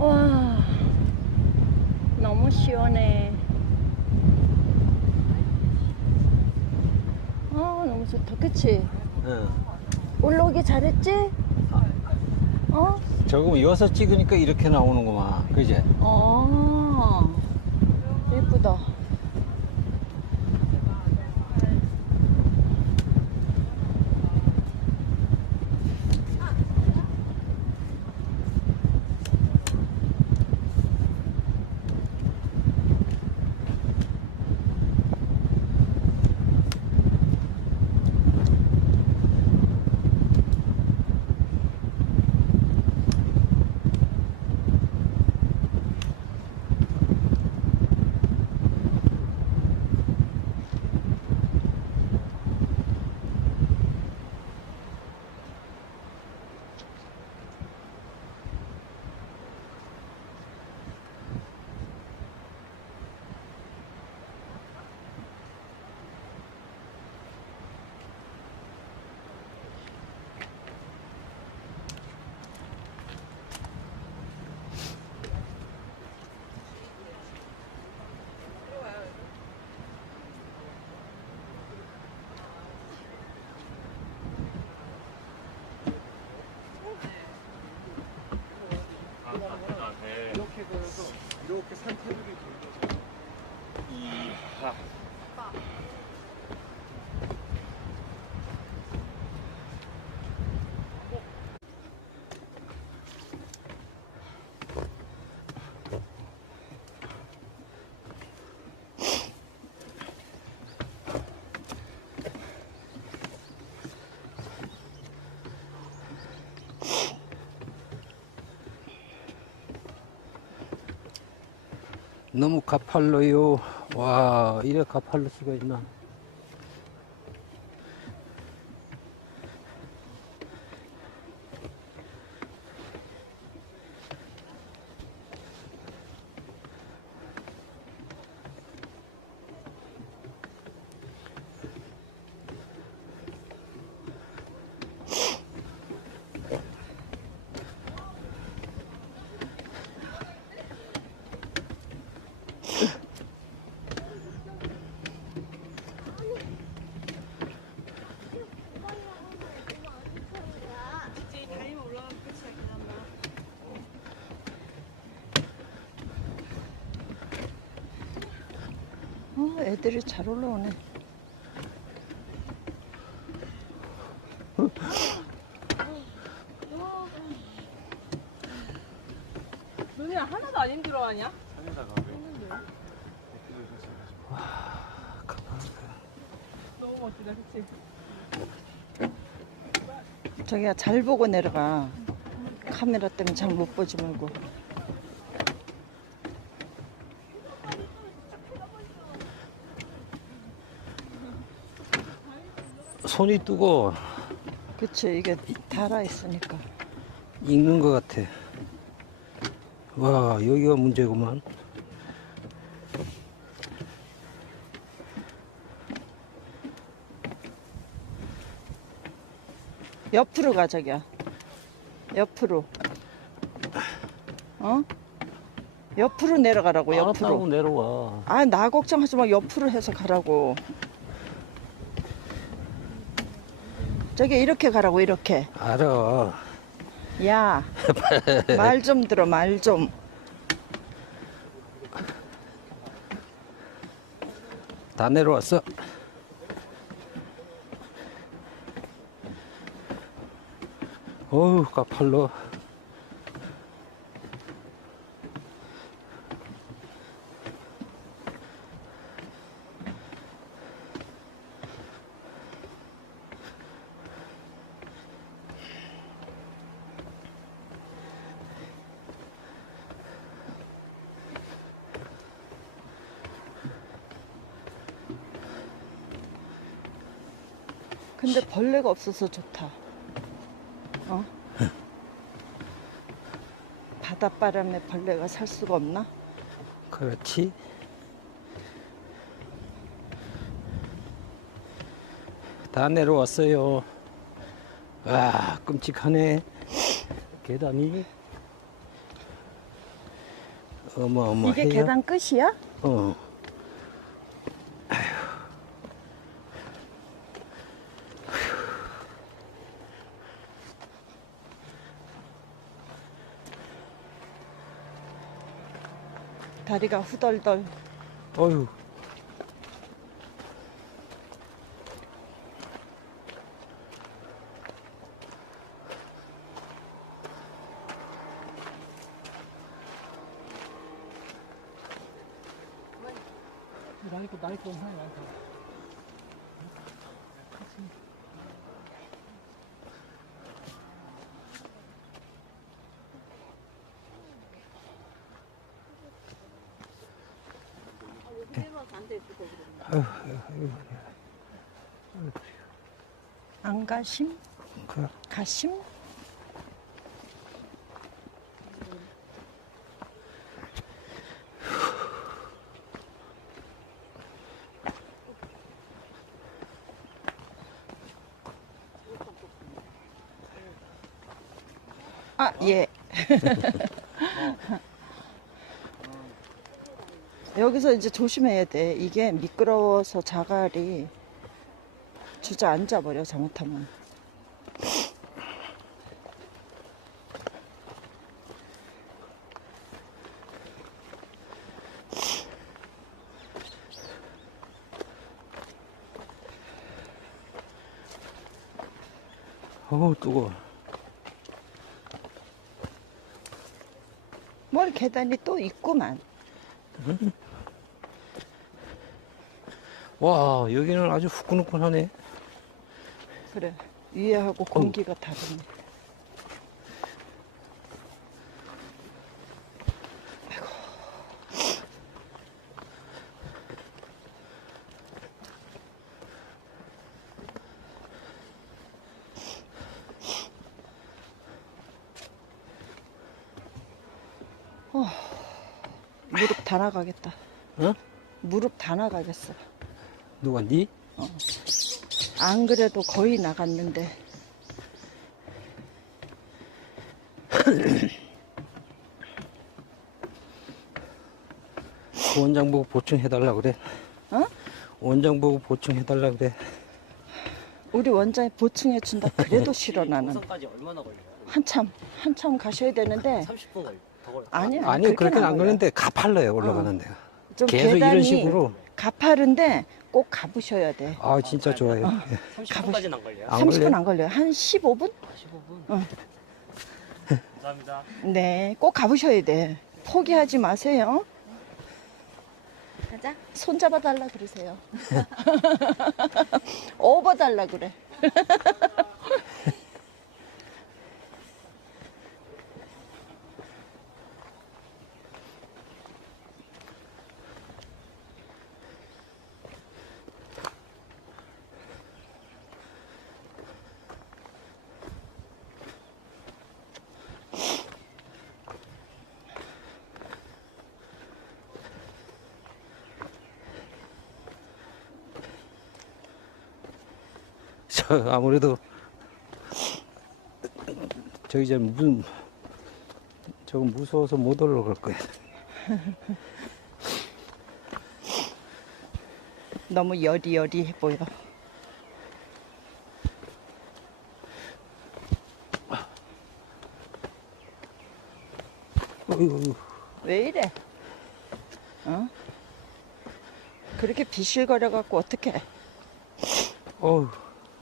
와, 너무 시원해. 아, 너무 좋다. 그치? 응. 올라오기 잘했지? 어? 저거 이어서 찍으니까 이렇게 나오는구만. 그지? 어, 예쁘다. Let's continue. 너무 가팔로요. 와, 이래 가팔로 수가 있나? 애들이 잘 올라오네. 눈이랑 하나도 안 힘들어하냐? 산에다가 있어가지고 너무 멋지다, 그치? 저기야 잘 보고 내려가. 카메라 때문에 잘 못 보지 말고. 손이 뜨고 그치 이게 달아 있으니까. 익는 것 같아. 와, 여기가 문제구만. 옆으로 가 저기야. 옆으로. 어? 옆으로 내려가라고 알았다고 옆으로. 내려와. 아 나 걱정하지 마 옆으로 해서 가라고. 저기 이렇게 가라고 이렇게. 알아. 야, 말 좀 들어, 말 좀. 다 내려왔어. 어우, 가팔로. 근데 벌레가 없어서 좋다. 어? 바닷바람에 벌레가 살 수가 없나? 그렇지. 다 내려왔어요. 와, 끔찍하네. 계단이. 어마어마 이게. 계단 끝이야? 어. 다리가 후덜덜. 어휴. 안 가심? 그, 가심? 아, 예. 여기서 이제 조심해야 돼. 이게 미끄러워서 자갈이 주저앉아 버려 잘못하면. 어우, 뜨거워. 뭘 계단이 또 있구만. 와, 여기는 아주 후끈후끈하네. 그래. 위에하고 공기가 다르네. 아이고. 어, 무릎 다 나가겠다. 어? 무릎 다 나가겠어. 누가 니? 안 그래도 거의 나갔는데. 그 원장 보고 보충해달라 그래. 어? 원장 보고 보충해달라 그래. 우리 원장이 보충해 준다. 그래도 싫어 나는. 정상까지 얼마나 걸려요? 한참 한참 가셔야 되는데 30분 걸려. 아니야. 아니, 그렇게는 안. 걸리는데 가팔러요, 올라가는 데가. 좀 계속 이런 계단이 식으로. 가파른데 꼭 가보셔야 돼. 아, 진짜 좋아요. 어. 30분까지는 안 걸려요. 안 30분 걸려요? 안 걸려요. 한 15분? 15분. 어. 감사합니다. 네, 꼭 가보셔야 돼. 포기하지 마세요. 가자. 손 잡아달라 그러세요. 업어달라 그래. 저 아무래도 저기 이제 무슨 저거 무서워서 못 올라갈 거야. 너무 여리여리해 보여. 어이구, 왜 이래? 어? 그렇게 비실거려 갖고 어떻게? 어우,